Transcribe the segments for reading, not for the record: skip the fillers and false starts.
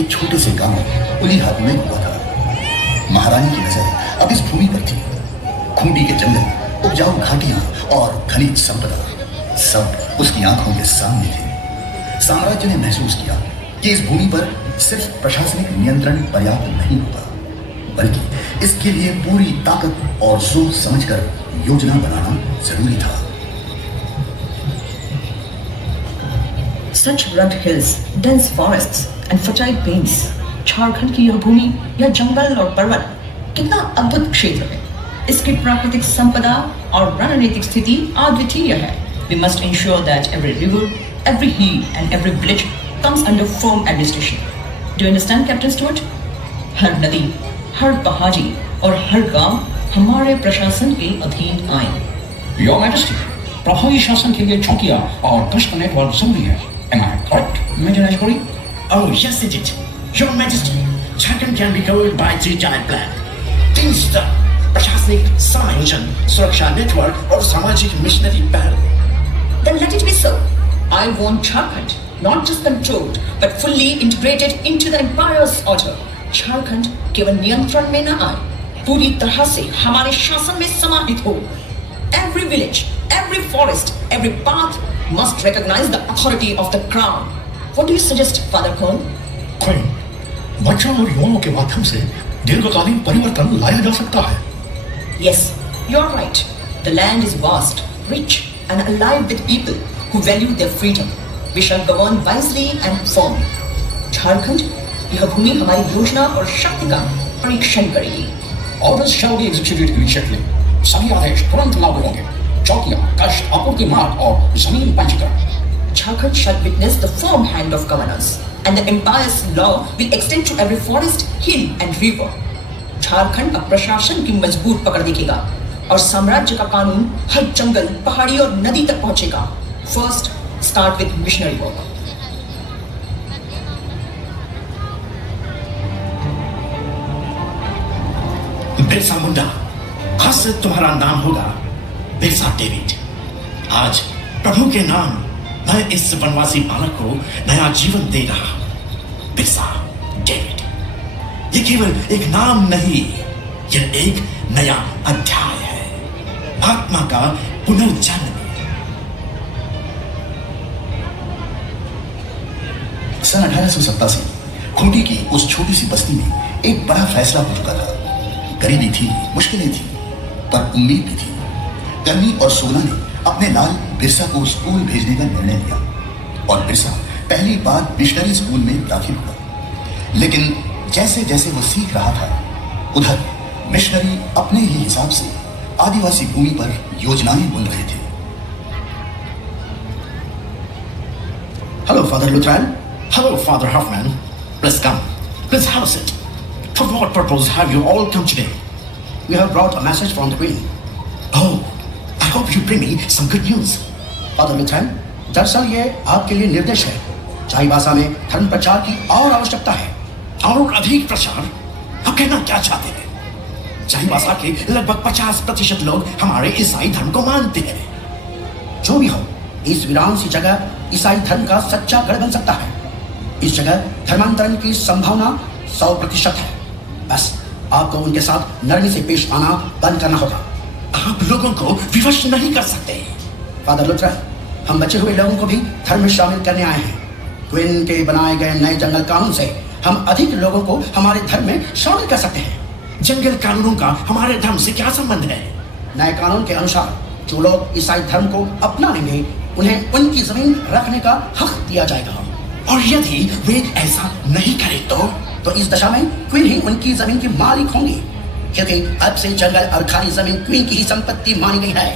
के एक छोटे से गांव उलीहातू में हुआ था। महारानी की नजर अब इस भूमि पर थी। खूंटी के जंगल, उपजाऊ घाटियां और खनिज संपदा सब उसकी आंखों के सामने थे। साम्राज्य ने महसूस किया कि इस भूमि पर सिर्फ प्रशासनिक नियंत्रण पर्याप्त नहीं होता, बल्कि इसके लिए पूरी ताकत और सोच समझकर योजना बनाना जरूरी था। Such rugged hills, dense forests and fertile plains, Jharkhand की यह भूमि, यह जंगल और पर्वत कितना अद्भुत क्षेत्र है। इसकी प्राकृतिक संपदा और रणनीतिक स्थिति अद्वितीय है। We must ensure that every river, every hill and every village comes under firm administration. Do you understand, Captain Stuart? हर नदी, हर पहाड़ी और हर गांव हमारे प्रशासन के अधीन आए। Your Majesty, प्रभावी शासन के लिए चौकिया और गश्त नेटवर्क जरूरी है। Am I correct, Major Ashbury? Oh, yes it is. Your Majesty, Jharkhand can be covered by 3-tier plan. 3 स्तर, प्रशासनिक समायोजन, सुरक्षा नेटवर्क और सामाजिक मिशनरी पहल। Then let it be so. I want Jharkhand not just controlled but fully integrated into the empire's order. Jharkhand केवल नियंत्रण में न आए, पूरी तरह से हमारे शासन में समाहित हो। Every village, every forest, every path must recognize the authority of the crown. What do you suggest, Father Khan? Queen, बच्चों और युवाओं के माध्यम से दीर्घकालीन परिवर्तन लाया जा सकता है। Yes, you are right. The land is vast, rich, and alive with people who value their freedom. We shall govern wisely and firmly. Jharkhand, यह भूमि हमारी योजना और शक्ति का परीक्षण करेगी। Orders shall be executed immediately. सभी आदेश तुरंत लागू होंगे। चौकिया, गश्त, आपूर्ति मार्ग और जमीन पंजीकरण। Jharkhand shall witness the firm hand of governance, and the empire's law will extend to every forest, hill and river. Jharkhand अब प्रशासन की मजबूत पकड़ देखेगा और साम्राज्य का कानून हर जंगल, पहाड़ी और नदी तक पहुंचेगा। First, start with missionary work. Birsa Munda, आज से तुम्हारा नाम होगा बिरसा डेविड। आज प्रभु के नाम मैं इस वनवासी बालक को नया जीवन दे रहा हूं। बिरसा डेविड, ये केवल एक नाम नहीं, यह एक नया अध्याय है, आत्मा का पुनर्जन्म। सन 1887 खूंटी की उस छोटी सी बस्ती में एक बड़ा फैसला हो चुका था। गरीबी थी, मुश्किलें थी, पर उम्मीद भी थी। कर्मी और सोना ने अपने लाल बिरसा को स्कूल भेजने का निर्णय लिया और बिरसा पहली बार मिशनरी स्कूल में दाखिल हुआ। लेकिन जैसे जैसे वो सीख रहा था, उधर मिशनरी अपने ही हिसाब से आदिवासी भूमि पर योजनाएं बुन रहे थे। Hello, Father Lutheran. Hello, Father Hoffman. Please come. Please have a seat. For what purpose have you all come today? We have brought a message from the Queen. Oh, I hope you bring me some good news. Father Lutheran, दरअसल ये आपके लिए निर्देश है। चाईबासा में धर्म प्रचार की और आवश्यकता है। और अधिक प्रचार? आप कहना क्या चाहते हैं? चाईबासा के लगभग 50% लोग हमारे ईसाई धर्म को मानते हैं। जो भी हो, इस वीरान सी जगह ईसाई धर्म का सच्चा गढ़ बन सकता है। इस जगह धर्मांतरण की संभावना 100% है। बस आपको उनके साथ नरमी से पेश आना बंद करना होगा। आप लोगों को विवश नहीं कर सकते। फादर लुथरन, हम बचे हुए लोगों को भी धर्म में शामिल करने आए हैं। क्वीन के बनाए गए नए जंगल कानून से हम अधिक लोगों को हमारे धर्म में शामिल कर सकते हैं। जंगल कानूनों का हमारे धर्म से क्या संबंध है? नए कानून के अनुसार जो लोग ईसाई धर्म को अपनाएंगे, उन्हें उनकी जमीन रखने का हक दिया जाएगा। और यदि वे ऐसा नहीं करें तो इस दशा में क्वीन ही उनकी जमीन की मालिक होंगी, क्योंकि अब से जंगल और खाली जमीन क्वीन की ही संपत्ति मानी गई है।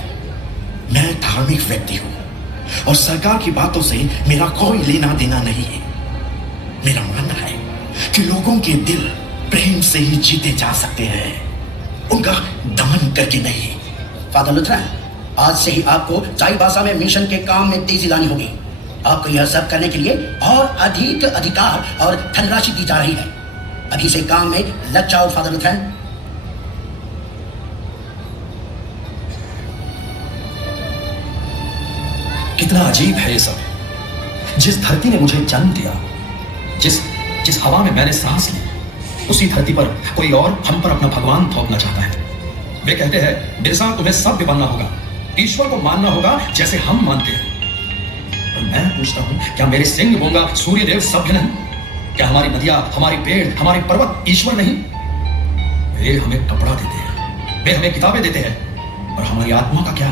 मैं धार्मिक व्यक्ति हूँ और सरकार की बातों से मेरा कोई लेना देना नहीं है। मेरा मानना है कि लोगों के दिल प्रेम से ही जीते जा सकते हैं, उनका दमन करके नहीं। फादर लुथरन, आज से ही आपको चाईबासा में मिशन के काम में तेजी लानी होगी। आपको यह सब करने के लिए और अधिक अधिकार और धनराशि दी जा रही है। अभी से काम में लग जाओ फादर लुथरन। कितना अजीब है ये सब। जिस धरती ने मुझे जन्म दिया, जिस जिस हवा में मैंने सांस ली, उसी धरती पर कोई और हम पर अपना भगवान थोपना चाहता है। वे कहते हैं बिरसा तुम्हें सभ्य बनना होगा, ईश्वर को मानना होगा जैसे हम मानते हैं। और मैं पूछता हूं, क्या मेरे सिंह बोंगा सूर्यदेव सभ्य नहीं? क्या हमारी नदियां, हमारी पेड़, हमारे पर्वत ईश्वर नहीं? वे हमें कपड़ा देते हैं, वे हमें किताबें देते हैं, और हमारी आत्मा का क्या?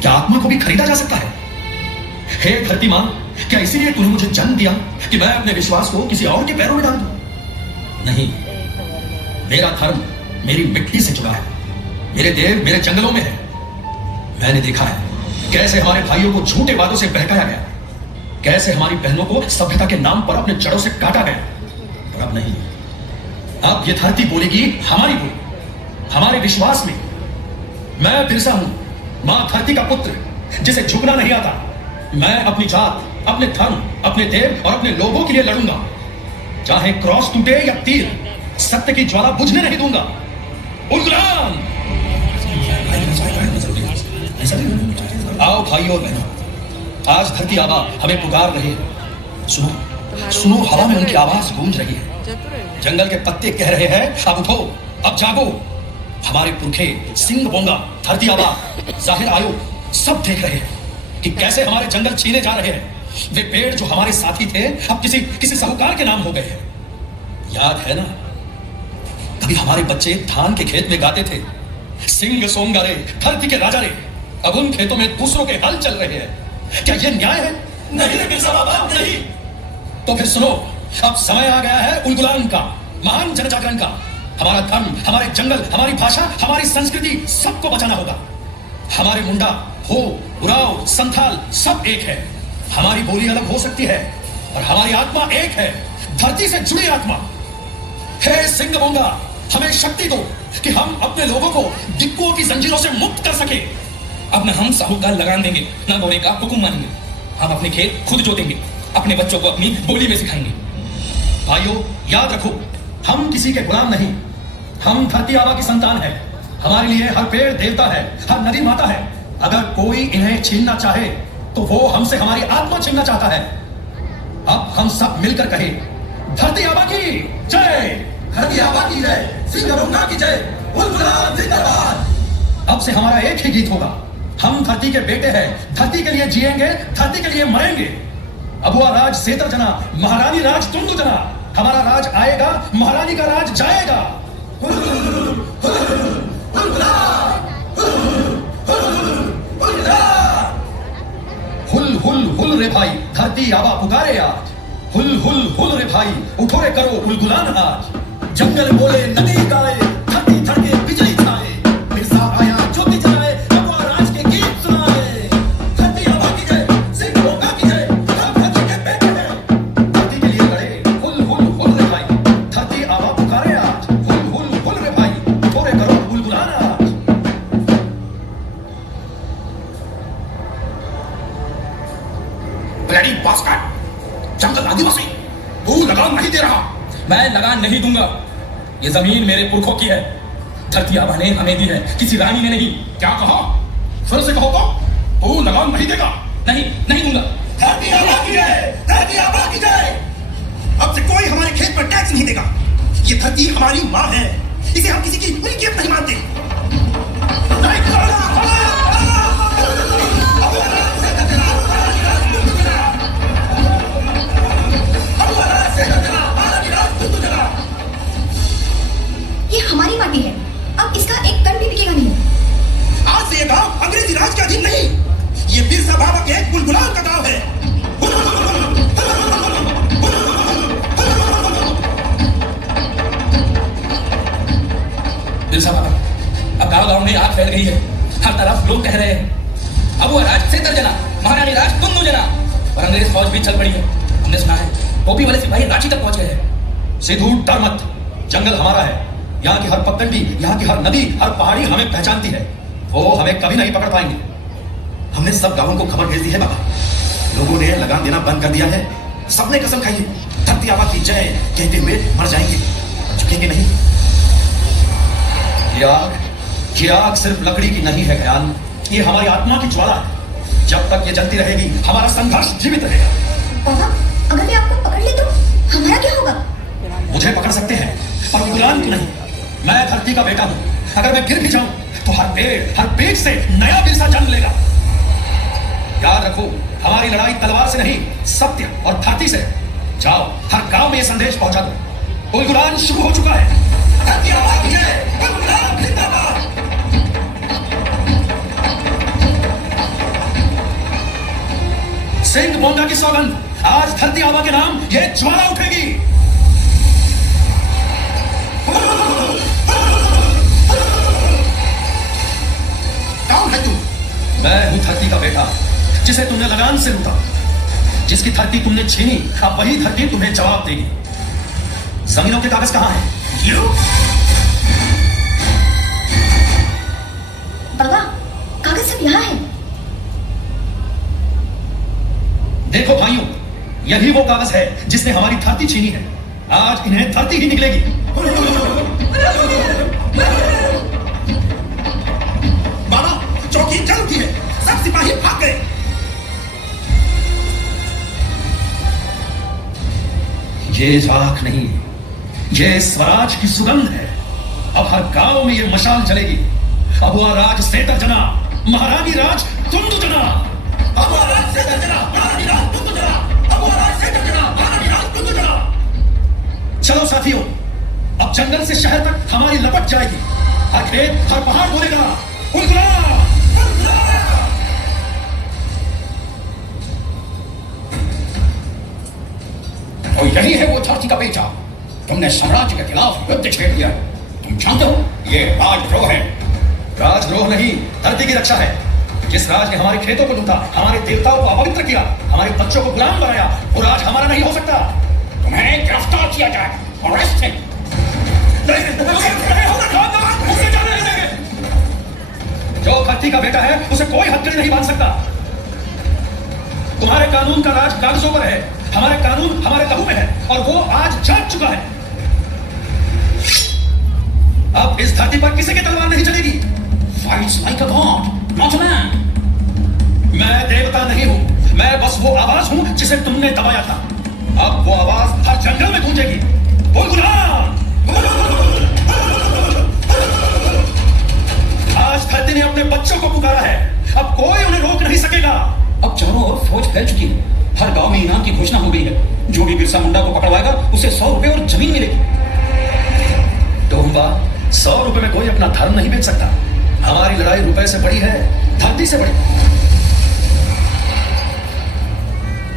क्या आत्मा को भी खरीदा जा सकता है? हे धरती मां, क्या इसीलिए तूने मुझे जन्म दिया कि मैं अपने विश्वास को किसी और के पैरों में डाल दूं? नहीं, मेरा धर्म मेरी मिट्टी से जुड़ा है, मेरे देव मेरे जंगलों में है। मैंने देखा है कैसे हमारे भाइयों को झूठे वादों से बहकाया गया, कैसे हमारी बहनों को सभ्यता के नाम पर अपने जड़ों से काटा गया। पर अब नहीं, अब ये धरती बोलेगी हमारी बोली, हमारे विश्वास में। मैं बिरसा हूं, मां धरती का पुत्र, जिसे झुकना नहीं आता। मैं अपनी जात, अपने धर्म, अपने देव और अपने लोगों के लिए लड़ूंगा, चाहे क्रॉस टूटे या तीर, सत्य की ज्वाला बुझने नहीं दूंगा। उलगुलाम! आओ भाइयों और बहनों, आज धरती आबा हमें पुकार रही है। सुनो, सुनो, हवा में उनकी आवाज गूंज रही है। जंगल के पत्ते कह रहे हैं अब उठो, अब जागो। हमारे पुरखे सिंह बोंगा, धरती आबा, जाहिर आयो, सब देख रहे हैं कि कैसे हमारे जंगल छीने जा रहे हैं। वे पेड़ जो हमारे साथी थे अब किसी साहूकार के नाम हो गए हैं। याद है ना, कभी हमारे बच्चे धान के खेत में गाते थे, सिंह सोंगा रे, धरती के राजा रे। अब उन खेतों में दूसरों के हल चल रहे हैं। क्या यह न्याय है? नहीं रे बिरसा बाबा, नहीं। तो फिर सुनो, अब समय आ गया है उलगुलान का, महान जनजागरण का। हमारा धर्म, हमारे जंगल, हमारी भाषा, हमारी संस्कृति, सबको बचाना होगा। हमारे मुंडा, हो, उराव, संथाल सब एक है। हमारी बोली अलग हो सकती है और हमारी आत्मा एक है, धरती से जुड़ी आत्मा। हे सिंह बोंगा, हमें शक्ति दो कि हम अपने लोगों को डिक्कुओं की जंजीरों से मुक्त कर सके। अब न हम साहूकार लगान देंगे, न बोने का हुक्म मानेंगे। हम अपने खेत खुद जोतेंगे, अपने बच्चों को अपनी बोली में सिखाएंगे। भाइयों, याद रखो, हम किसी के गुलाम नहीं, हम धरती आबा की संतान है। हमारे लिए हर पेड़ देवता है, हर नदी माता है। अगर कोई इन्हें छीनना चाहे तो वो हमसे हमारी आत्मा छीनना चाहता है। अब हम सब मिलकर कहें, धरती आबा की जय, धरती आबा की जय, सिंह बोंगा की जय, उलगुलान जिंदाबाद। अब से हमारा एक ही गीत होगा, हम धरती के बेटे हैं, धरती के लिए जिएंगे, धरती के लिए मरेंगे। अबुआ राज सेतर जना, महारानी राज तुंदु जना। हमारा राज आएगा, महारानी का राज जाएगा। हुल हुल हुल रे भाई, धरती आबा पुकारे आज। हुल हुल हुल रे भाई, उठो रे करो उलगुलान आज। जंगल बोले, नदी गाए, धरती धड़के, बिजली छाए, बिरसा आया ज्योति जलाए, अबुआ राज के गीत सुनाए। धरती आबा की जय, सिंह बोंगा की जय, हम धरती के बेटे हैं, धरती के लिए लड़े। हुल हुल हुल रे भाई, धरती आबा पुकारे आज। हुल हुल हुल रे भाई, उठो रे करो उलगुलान आज। ब्लडी बास्टर्ड, जंगल आदिवासी, तू लगान नहीं दे रहा। मैं लगान नहीं दूंगा, ये जमीन मेरे पुरखों की है, धरती आबा ने हमें दी है, किसी रानी ने नहीं। क्या कहा? फिर से कहो तो। तू लगान नहीं देगा? नहीं, नहीं दूंगा। धरती आबा की जय, धरती आबा की जय। अब से कोई हमारे खेत पर टैक्स नहीं देगा। ये धरती हमारी माँ है, इसे हम किसी की मिल्कियत नहीं मानते। ये हमारी माटी है, अब इसका एक कण भी बिकेगा नहीं। आज से ये गांव अंग्रेजी राज के अधीन नहीं, ये बिरसा बाबा के एक उलगुलान का गांव है। बिरसा बाबा, अब गांव गांव में आग फैल गई है, हर तरफ लोग कह रहे हैं अबुआ राज सेतर जना, महारानी राज तुंदु जना, और अंग्रेज फौज भी चल पड़ी है। हमने सुना है टोपी वाले सिपाही रांची तक पहुंच गए हैं। सिद्धू डर मत, जंगल हमारा है। यहाँ की हर पगडंडी, यहाँ की हर नदी, हर पहाड़ी हमें पहचानती है। वो हमें कभी नहीं पकड़ पाएंगे। हमने सब गांवों को खबर भेज दी है बाबा, लोगों ने लगान देना बंद कर दिया है। सबने कसम खाई है, धरती आबा की जय कहते हुए मर जाएंगे, झुकेंगे नहीं। ये आग सिर्फ लकड़ी की नहीं है ख्याल, ये हमारी आत्मा की ज्वाला है। जब तक ये जलती रहेगी, हमारा संघर्ष जीवित रहेगा। बाबा, अगर मैं आपको पकड़ ले तो हमारा क्या होगा? मुझे पकड़ सकते हैं पर गुलाम को नहीं। मैं धरती का बेटा हूं, अगर मैं गिर भी जाऊं तो हर पेड़ से नया बिरसा जन्म लेगा। याद रखो, हमारी लड़ाई तलवार से नहीं, सत्य और धरती से। जाओ, हर गांव में ये संदेश पहुंचा दो, उलगुलान शुरू हो चुका है। धरती आबा की जय, उलगुलान जिंदाबाद। सिंह बोंगा की सौगंध, आज धरती आबा के नाम ये ज्वाला उठेगी। कौन है तू? मैं हूं धरती का बेटा, जिसे तुमने लगान से लूटा, जिसकी धरती तुमने छीनी, अब वही धरती तुम्हें जवाब देगी। जमीनों के कागज कहां हैं? बाबा, कागज सब यहाँ है। देखो भाइयों, यही वो कागज है जिसने हमारी धरती छीनी है। आज इन्हें धरती ही निकलेगी। बाबा, चौकी जल उठी है, सब सिपाही भाग गए। ये राख नहीं, ये स्वराज की सुगंध है। अब हर गांव में ये मशाल जलेगी। अबुआ राज सेतर जना, महारानी राज तुंदु जना। अबुआ राज सेतर जना, महारानी राज तुंदु जना। अबुआ राज सेतर जना, महारानी राज तुंदु जना। चलो साथियों, अब जंगल से शहर तक हमारी लपट जाएगी। हर खेत, हर पहाड़ बोलेगा, उलगुलान, उलगुलान। और यही है वो धरती का बेटा। तुमने साम्राज्य के खिलाफ युद्ध छेड़ दिया। तुम जानते हो, ये राजद्रोह है। राजद्रोह नहीं, धरती की रक्षा है। जिस राज ने हमारे खेतों को लूटा, हमारे देवताओं को अपवित्र किया, हमारे बच्चों को गुलाम बनाया, वो राज हमारा नहीं हो सकता। तुम्हें गिरफ्तार किया जाए। अरेस्ट। जो धरती का बेटा है, उसे कोई हथकड़ी नहीं बांध सकता। तुम्हारे कानून का राज कागजों पर है, हमारे कानून हमारे लहू में है, और वो आज जग चुका है। अब इस धरती पर किसी की तलवार नहीं चलेगी। Fights like a god, not a man. मैं देवता नहीं हूं, मैं बस वो आवाज हूं जिसे तुमने दबाया था। अब वो आवाज हर जंगल में गूंजेगी। उलगुलान! आज धरती ने अपने बच्चों को पुकारा है, अब कोई उन्हें रोक नहीं सकेगा। अब चारों ओर फौज फैल चुकी है। हर गांव में इनाम की घोषणा हो गई है। जो भी बिरसा मुंडा को पकड़वाएगा, उसे 100 रुपए और जमीन मिलेगी। डोंबा, 100 रुपए में कोई अपना धर्म नहीं बेच सकता। हमारी लड़ाई रुपए से बड़ी है, धरती से बड़ी।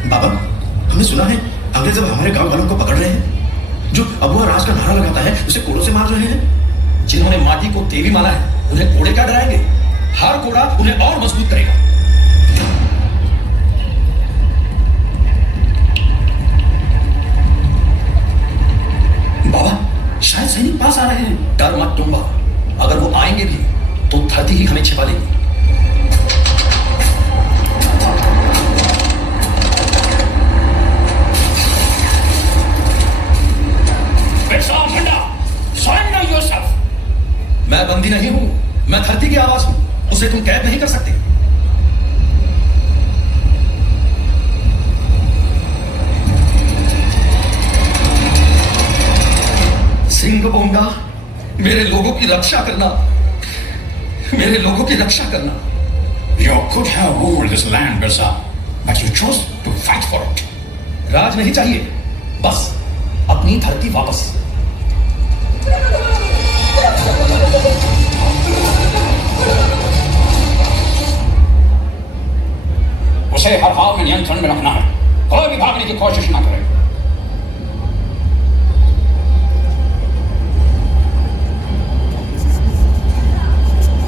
बाबा, हमने सुना है अंग्रेज अब हमारे गांव वालों को पकड़ रहे हैं। जो अबुआ राज का नारा लगाता है, उसे कोड़ों से मार रहे हैं। जिन्होंने माटी को देवी माना है, उन्हें कोड़े क्या डराएंगे? हर कोड़ा उन्हें और मजबूत करेगा। बाबा, शायद सैनिक पास आ रहे हैं। डर मत डोंबा, अगर वो आएंगे भी तो धरती ही हमें छिपा लेगी। मैं बंदी नहीं हूं, मैं धरती की आवाज हूं, उसे तुम कैद नहीं कर सकते। सिंह बोंगा, मेरे लोगों की रक्षा करना, मेरे लोगों की रक्षा करना। You could have ruled this land, Birsa, but you chose to fight for it. राज नहीं चाहिए, बस अपनी धरती वापस। उसे हर हाल में नियंत्रण में रखना है। कोई भी भागने की कोशिश ना करे।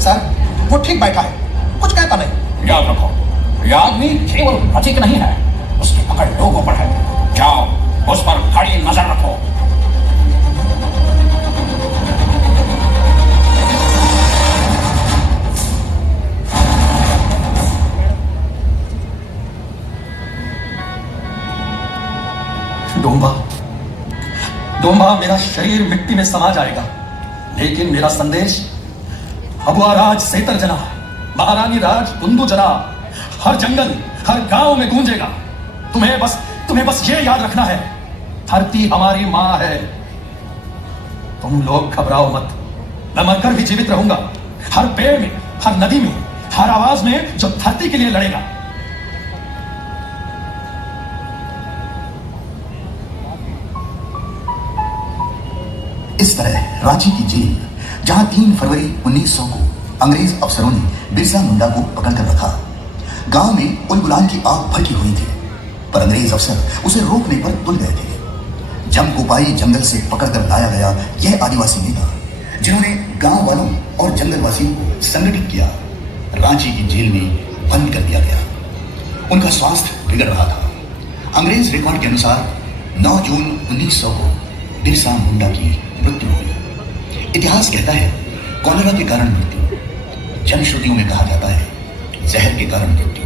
सर, वो ठीक बैठा है, कुछ कहता नहीं। याद रखो, यह आदमी केवल प्रतीक नहीं है, उसकी पकड़ लोगों पर है। जाओ, उस पर कड़ी नजर रखो। डोंबा, डोंबा, मेरा शरीर मिट्टी में समा जाएगा, लेकिन मेरा संदेश अबुआ राज सेतर जना, महारानी राज कुंदू जना, हर जंगल, हर गांव में गूंजेगा। तुम्हें बस ये याद रखना है, धरती हमारी माँ है, तुम लोग घबराओ मत, मैं मरकर भी जीवित रहूंगा। हर पेड़ में, हर नदी में, हर आवाज में जो धरती के लिए लड़ेगा। इस तरह रांची की जेल, जहां 3 फरवरी 1900 को अंग्रेज अफसरों ने बिरसा मुंडा को पकड़कर रखा, गांव में उलगुलान की आग भड़की हुई थी, पर अंग्रेज अफसर उसे रोकने पर तुल गए थे। जमकोपाई जंगल से पकड़कर लाया गया यह आदिवासी नेता, जिन्होंने गांव वालों और जंगलवासियों को संगठित किया, रांची की जेल में बंद कर दिया गया। उनका स्वास्थ्य बिगड़ रहा था। अंग्रेज रिकॉर्ड के अनुसार 9 जून 1900 को बिरसा मुंडा की मृत्यु हुई। इतिहास कहता है कॉलेरा के कारण मृत्यु, जनश्रुतियों में कहा जाता है जहर के कारण मृत्यु,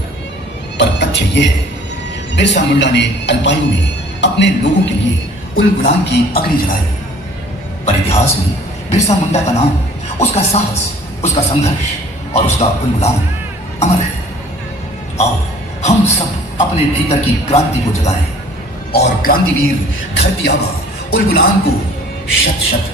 पर तथ्य यह है बिरसा मुंडा ने अल्पायु में अपने लोगों के लिए उलगुलान की अग्नि जलाई। पर इतिहास में बिरसा मुंडा का नाम, उसका साहस, उसका संघर्ष और उसका उलगुलान अमर है। आओ हम सब अपने भीतर की क्रांति को जगाएं और क्रांतिवीर धरती आबा उलगुलान को शत शत